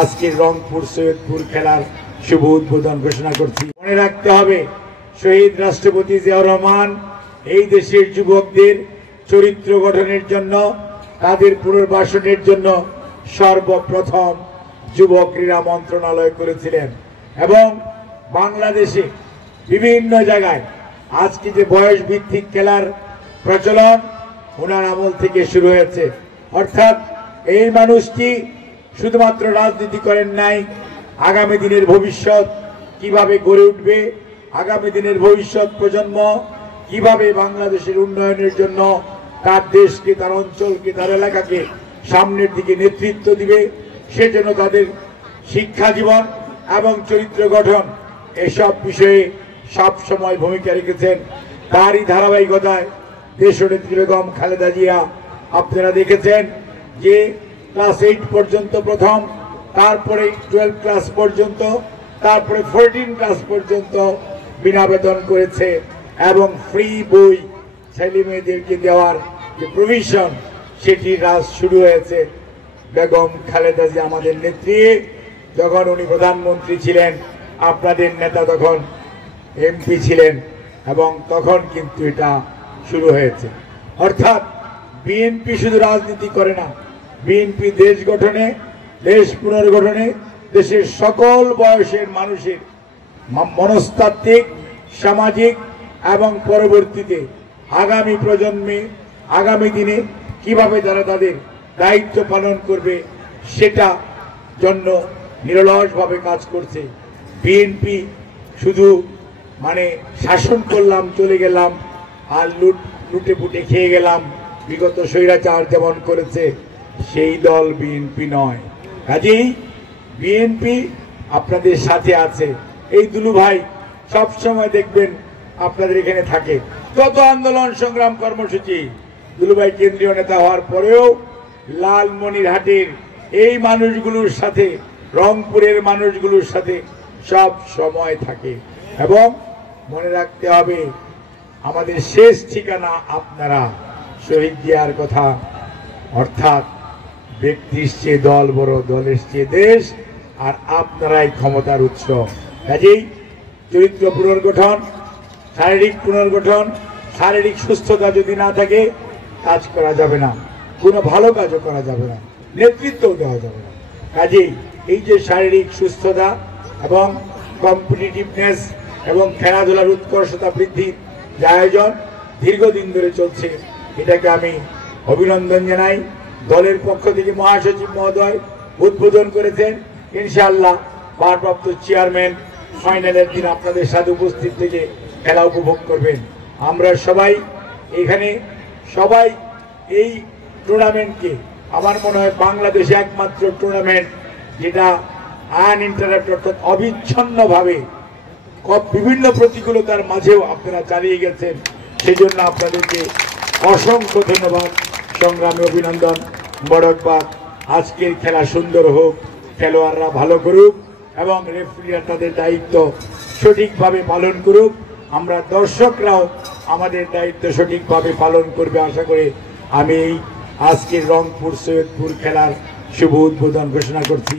আজকের রংপুর সৈয়দপুর খেলার শুভ উদ্বোধন ঘোষণা করছি। মনে রাখতে হবে, শহীদ রাষ্ট্রপতি জিয়াউর রহমান এই দেশের যুবকদের চরিত্র গঠনের জন্য, তাদের পুনর্বাসনের জন্য সর্বপ্রথম যুব ক্রীড়া মন্ত্রণালয় করেছিলেন এবং বাংলাদেশে বিভিন্ন জায়গায় আজকে যে বয়স ভিত্তিক খেলার প্রচলন ওনার আমল থেকে শুরু হয়েছে। অর্থাৎ এই মানুষটি শুধুমাত্র রাজনীতি করেন নাই, আগামী দিনের ভবিষ্যৎ কিভাবে গড়ে উঠবে, আগামী দিনের ভবিষ্যৎ প্রজন্ম কিভাবে বাংলাদেশের উন্নয়নের জন্য তার দেশকে, তার অঞ্চলকে, তার এলাকাকে সামনের দিকে নেতৃত্ব দিবে, সেজন্য তাদের শিক্ষা জীবন এবং চরিত্র গঠন এসব বিষয়ে সব সময় ভূমিকা রেখেছেন। তারই ধারাবাহিকতায় দেশনেত্রী বেগম খালেদা জিয়া আপনারা দেখেছেন যে ক্লাস 8 পর্যন্ত প্রথম, তারপরে 12 ক্লাস পর্যন্ত, তারপরে 14 ক্লাস পর্যন্ত বিনা বেতন করেছে এবং ফ্রি বই ছেলে মেয়েদেরকে দেওয়ার যে প্রভিশন সেটি রাজ শুরু হয়েছে বেগম খালেদা জিয়া আমাদের নেত্রী যখন উনি প্রধানমন্ত্রী ছিলেন, আপনাদের নেতা তখন এমপি ছিলেন এবং তখন কিন্তু এটা শুরু হয়েছে। অর্থাৎ বিএনপি শুধু রাজনীতি করে না, বিএনপি দেশ গঠনে, দেশ পুনর্গঠনে, দেশের সকল বয়সের মানুষের মনস্তাত্ত্বিক, সামাজিক এবং পরবর্তীতে আগামী প্রজন্মে আগামী দিনে কিভাবে তারা তাদের দায়িত্ব পালন করবে সেটা জন্য নিরলসভাবে কাজ করছে। বিএনপি শুধু শাসন করলাম, চলে গেলাম আর লুটে পুটে খেয়ে গেলাম, বিগত স্বৈরাচার যেমন করেছে সেই দল বিএনপি নয়। কাজেই বিএনপি আপনাদের সাথে আছে। এই দুলু ভাই সব সময় দেখবেন আপনাদের এখানে থাকে। যত আন্দোলন সংগ্রাম কর্মসূচি, দুলু ভাই কেন্দ্রীয় নেতা হওয়ার পরেও লালমনিরহাটের এই মানুষগুলোর সাথে, রংপুরের মানুষগুলোর সাথে সব সময় থাকে। এবং মনে রাখতে হবে আমাদের শেষ ঠিকানা আপনারা। শহীদ জিয়ার কথা, অর্থাৎ ব্যক্তির চেয়ে দল বড়, দলের চেয়ে দেশ, আর আপনারাই ক্ষমতার উৎস। কাজেই চরিত্র পুনর্গঠন, শারীরিক পুনর্গঠন, শারীরিক সুস্থতা যদি না থাকে কাজ করা যাবে না, কোনো ভালো কাজও করা যাবে না, নেতৃত্বও দেওয়া যাবে না। কাজেই এই যে শারীরিক সুস্থতা এবং কম্পিটিটিভনেস এবং খেলাধুলার উৎকর্ষতা বৃদ্ধির যে আয়োজন দীর্ঘদিন ধরে চলছে, এটাকে আমি অভিনন্দন জানাই। দলের পক্ষ থেকে মহাসচিব মহোদয় উদ্বোধন করেছেন। ইনশাআল্লাহ ভারপ্রাপ্ত চেয়ারম্যান ফাইনালের দিন আপনাদের সাথে উপস্থিত থেকে খেলা উপভোগ করবেন। আমরা সবাই এখানে সবাই এই টুর্নামেন্টকে, আমার মনে হয় বাংলাদেশে একমাত্র টুর্নামেন্ট যেটা আনইন্টারাপ্ট অর্থাৎ অবিচ্ছিন্নভাবে বিভিন্ন প্রতিকূলতার মাঝেও আপনারা চালিয়ে গেছেন। সেজন্য আপনাদেরকে অসংখ্য ধন্যবাদ, সংগ্রামী অভিনন্দন, মোবারকবাদ। আজকের খেলা সুন্দর হোক, খেলোয়াড়রা ভালো করুক এবং রেফারিরা তাদের দায়িত্ব সঠিকভাবে পালন করুক। আমরা দর্শকরাও আমাদের দায়িত্ব সঠিকভাবে পালন করবে আশা করে আমি আজকের রংপুর সৈয়দপুর খেলার শুভ উদ্বোধন ঘোষণা করছি।